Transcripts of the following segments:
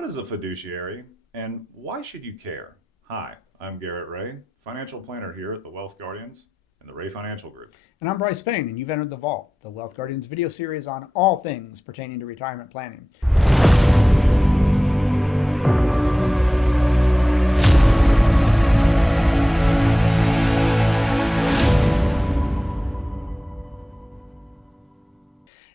What is a fiduciary and why should you care? Hi, I'm Garrett Ray, financial planner here at the Wealth Guardians and the Ray Financial Group. And I'm Brice Payne, and you've entered The Vault, the Wealth Guardians video series on all things pertaining to retirement planning.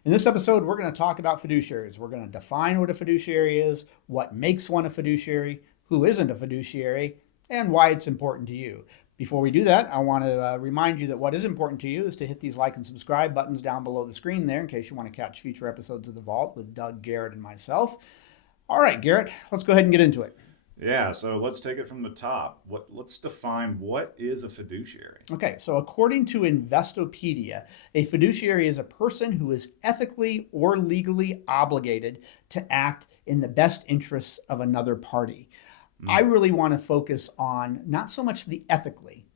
In this episode, we're going to talk about fiduciaries. We're going to define what a fiduciary is, what makes one a fiduciary, who isn't a fiduciary, and why it's important to you. Before we do that, I want to remind you that what is important to you is to hit these like and subscribe buttons down below the screen there in case you want to catch future episodes of The Vault with Doug, Garrett, and myself. All right, Garrett, let's go ahead and get into it. Yeah, so let's take it from the top. Let's define what is a fiduciary. Okay, so according to Investopedia, a fiduciary is a person who is ethically or legally obligated to act in the best interests of another party. I really want to focus on not so much the ethically,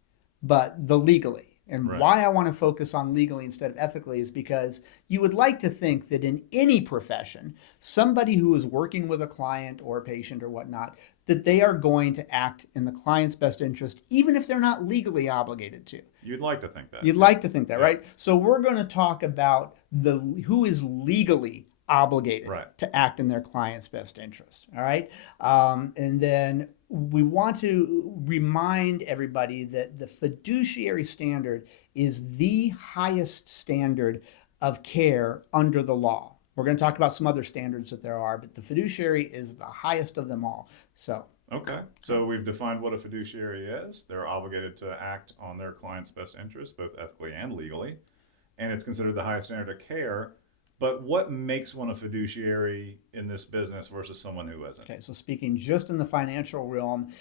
but the legally. And why I want to focus on legally instead of ethically is because you would like to think that in any profession, somebody who is working with a client or a patient or whatnot, that they are going to act in the client's best interest, even if they're not legally obligated to. You'd like to think that. You'd like to think that, right? So we're going to talk about who is legally obligated to act in their client's best interest, all right? And then we want to remind everybody that the fiduciary standard is the highest standard of care under the law. We're going to talk about some other standards that there are, but the fiduciary is the highest of them all. Okay, so we've defined what a fiduciary is. They're obligated to act on their client's best interest, both ethically and legally, and it's considered the highest standard of care. But what makes one a fiduciary in this business versus someone who isn't? Okay, so speaking just in the financial realm,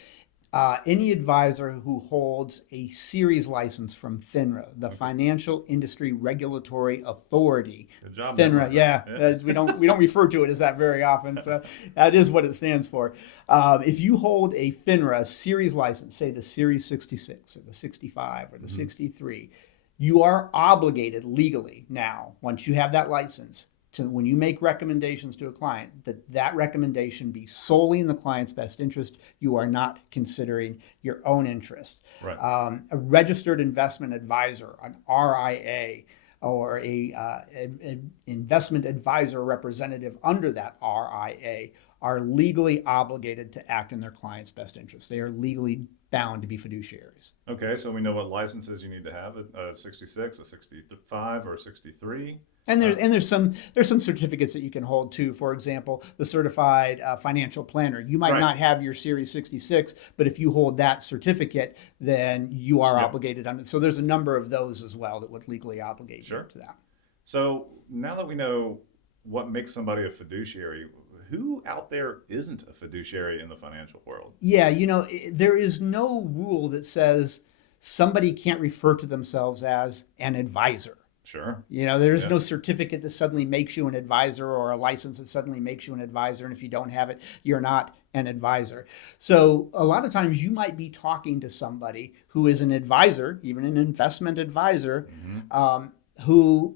any advisor who holds a series license from FINRA, the Financial Industry Regulatory Authority. Good job, FINRA, we don't refer to it as that very often, so that is what it stands for. If you hold a FINRA series license, say the Series 66 or the 65 or the 63, you are obligated legally now, once you have that license, to when you make recommendations to a client, that recommendation be solely in the client's best interest. You are not considering your own interest. A registered investment advisor, an RIA, or an investment advisor representative under that RIA are legally obligated to act in their client's best interest. They are legally bound to be fiduciaries. Okay, so we know what licenses you need to have, a 66, a 65, or a 63. And there's some certificates that you can hold too. For example, the certified financial planner. You might not have your Series 66, but if you hold that certificate, then you are obligated on it. So there's a number of those as well that would legally obligate you to that. So now that we know what makes somebody a fiduciary, who out there isn't a fiduciary in the financial world? Yeah, there is no rule that says somebody can't refer to themselves as an advisor. Sure. There's no certificate that suddenly makes you an advisor or a license that suddenly makes you an advisor. And if you don't have it, you're not an advisor. So a lot of times you might be talking to somebody who is an advisor, even an investment advisor, who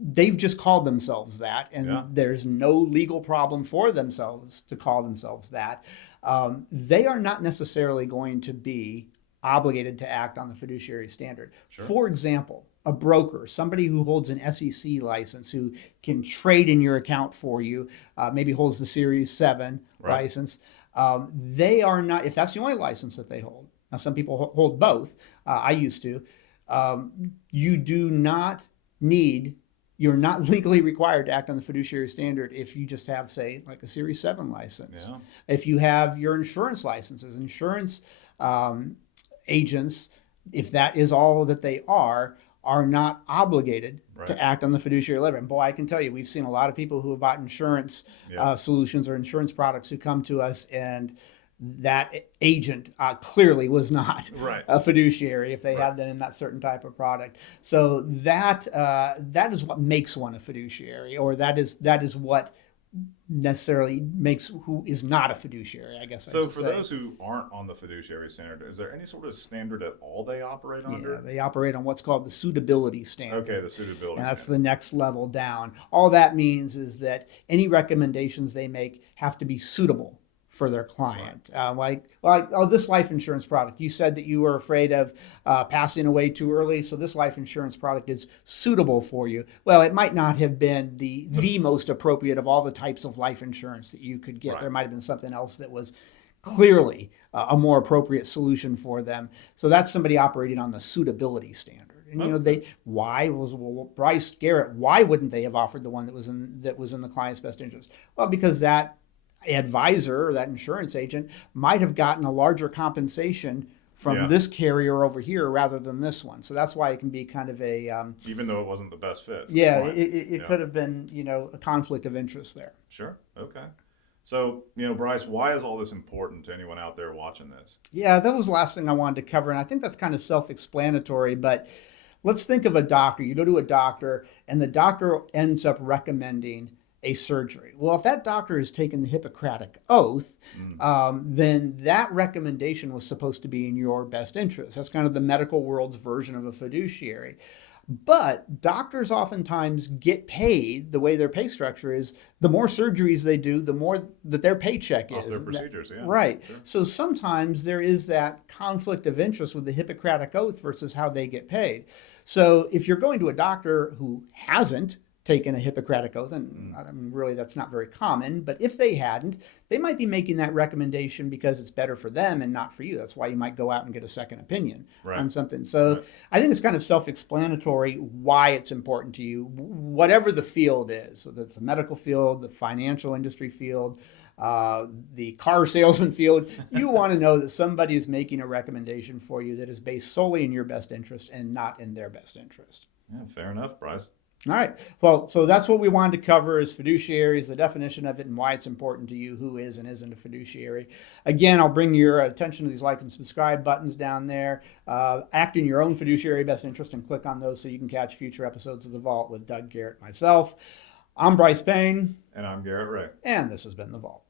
they've just called themselves that, and there's no legal problem for themselves to call themselves that. They are not necessarily going to be obligated to act on the fiduciary standard. For example, a broker, somebody who holds an SEC license, who can trade in your account for you, maybe holds the Series 7 license, they are not, if that's the only license that they hold. Now, some people hold both. I used to. You're not legally required to act on the fiduciary standard if you just have, say, like a Series 7 license. If you have your insurance licenses, insurance agents, if that is all that they are not obligated to act on the fiduciary level. And boy, I can tell you, we've seen a lot of people who have bought insurance solutions or insurance products who come to us, and that agent clearly was not a fiduciary if they had that in that certain type of product. So that is what makes one a fiduciary, or that is what necessarily makes who is not a fiduciary, I guess I So should for say. those who aren't on the fiduciary standard, is there any sort of standard at all they operate Yeah, under? they operate on what's called the suitability standard. Okay, the suitability And that's standard. the next level down. All that means is that any recommendations they make have to be suitable for their client. Oh, this life insurance product, you said that you were afraid of passing away too early, so this life insurance product is suitable for you. Well, it might not have been the most appropriate of all the types of life insurance that you could get. Right. There might have been something else that was clearly a more appropriate solution for them. So that's somebody operating on the suitability standard. And you know, Brice, Garrett, why wouldn't they have offered the one that was in the client's best interest? Well, because that advisor or that insurance agent might have gotten a larger compensation from this carrier over here rather than this one. So that's why it can be kind of a even though it wasn't the best fit. For yeah, the client. it could have been, you know, a conflict of interest there. Sure. Okay. So, you know, Brice, why is all this important to anyone out there watching this? Yeah, that was the last thing I wanted to cover, and I think that's kind of self-explanatory, but let's think of a doctor. You go to a doctor and the doctor ends up recommending a surgery. Well, if that doctor has taken the Hippocratic Oath, then that recommendation was supposed to be in your best interest. That's kind of the medical world's version of a fiduciary. But doctors oftentimes get paid, the way their pay structure is, the more surgeries they do, the more that their paycheck Off is. their procedures, yeah. Right. Sure. So sometimes there is that conflict of interest with the Hippocratic Oath versus how they get paid. So if you're going to a doctor who hasn't taken a Hippocratic Oath, and I mean, really that's not very common, but if they hadn't, they might be making that recommendation because it's better for them and not for you. That's why you might go out and get a second opinion on something. So I think it's kind of self-explanatory why it's important to you, whatever the field is, whether it's the medical field, the financial industry field, the car salesman field. You want to know that somebody is making a recommendation for you that is based solely in your best interest and not in their best interest. Yeah, fair enough, Brice. All right. Well, so that's what we wanted to cover is fiduciaries, the definition of it and why it's important to you, who is and isn't a fiduciary. Again, I'll bring your attention to these like and subscribe buttons down there. Act in your own fiduciary best interest and click on those so you can catch future episodes of The Vault with Doug, Garrett, myself. I'm Brice Payne. And I'm Garrett Ray. And this has been The Vault.